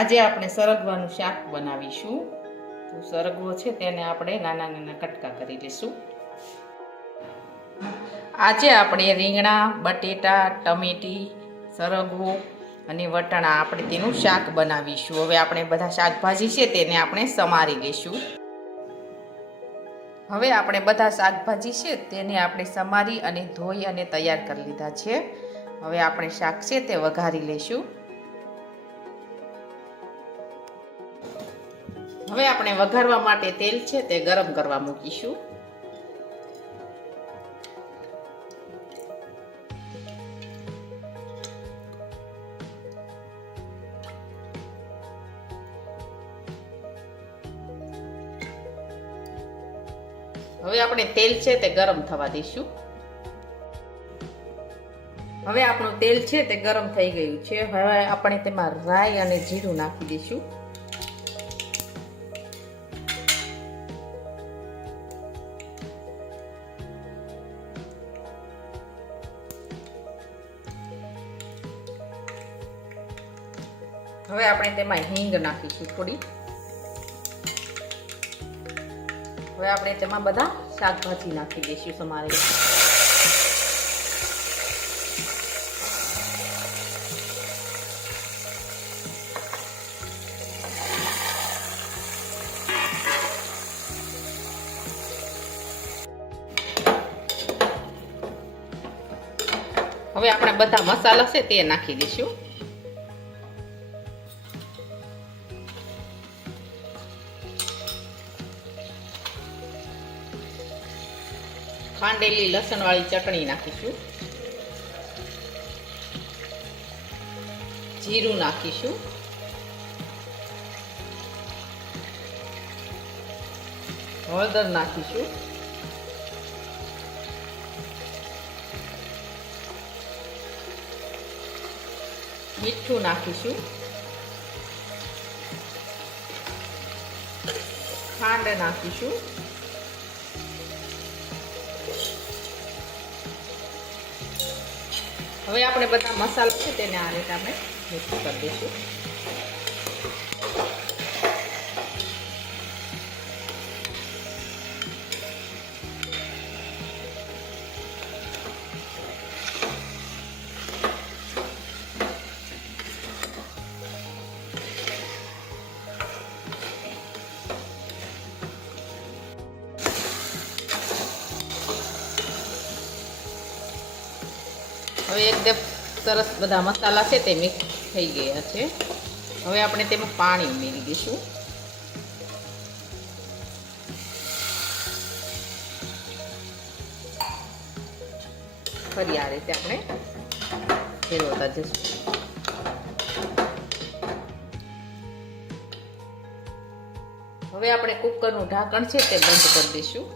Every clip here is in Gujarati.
આજે આપણે સરગવાનું શાક બનાવીશું. તો સરગવો છે તેને આપણે નાના નાના કટકા કરી લઈશું. આજે આપણે રીંગણા, બટેટા, ટમેટી, સરગવો અને વટાણા આપણે તેનું શાક બનાવીશું. હવે આપણે બધા શાકભાજી છે તેને આપણે સમારી લઈશું. હવે આપણે બધા શાકભાજી છે તેને આપણે સમારી અને ધોઈ અને તૈયાર કરી લીધા છે. હવે આપણે શાક છે તે વઘારી લઈશું. હવે આપણે વઘારવા માટે તેલ છે તે ગરમ કરવા મૂકીશું. હવે આપણે તેલ છે તે ગરમ થવા દઈશું. હવે આપણું તેલ છે તે ગરમ થઈ ગયું છે. હવે આપણે તેમાં રાઈ અને જીરું નાખી દઈશું. હવે આપણે તેમાં હિંગ નાખીશું થોડી. હવે આપણે તેમાં બધા શાકભાજી નાખી દઈશું સમારે. હવે આપણે બધા મસાલા છે તે નાખી દઈશું. ખાંડેલી લસણવાળી ચટણી નાખીશું. જીરું નાખીશું. હળદર નાખીશું. મીઠું નાખીશું. ખાંડ નાખીશું. હવે આપણે બધા મસાલા છે તેને આ રીતે આપણે મિક્સ કરી દઈશું. હવે એકદમ સરસ બધા મસાલા છે તે મિક્સ થઈ ગયા છે. હવે આપણે તેમાં પાણી ઉમેરી દઈશું. ફરી આ રીતે આપણે ફેરવતા જઈશું. હવે આપણે કુકરનું ઢાંકણ છે તે બંધ કરી દઈશું.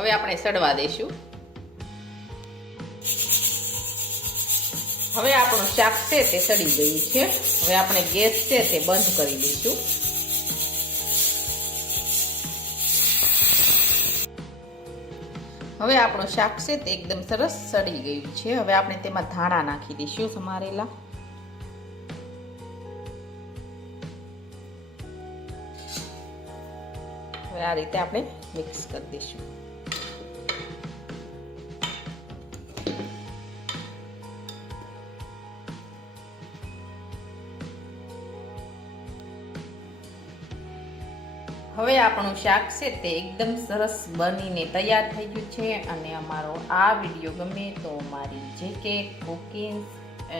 હવે આપણે સડવા દઈશું. હવે આપણું શાક છે તે સડી ગયું છે. હવે આપણે ગેસ છે તે બંધ કરી દઈશું. હવે આપણું શાક છે તે એકદમ સરસ સડી ગયું છે. હવે આપણે તેમાં ધાણા નાખી દઈશું સમારેલા. હવે આ રીતે આપણે મિક્સ કરી દઈશું. હવે આપણું શાક છે તે એકદમ સરસ બનીને તૈયાર થઈ ગયું છે. અને અમારો આ વિડીયો ગમે તો મારી JK કુકિંગ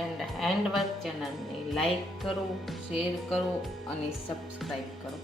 એન્ડ હેન્ડવર્ક ચેનલને લાઈક કરો, શેર કરો અને સબસ્ક્રાઈબ કરો.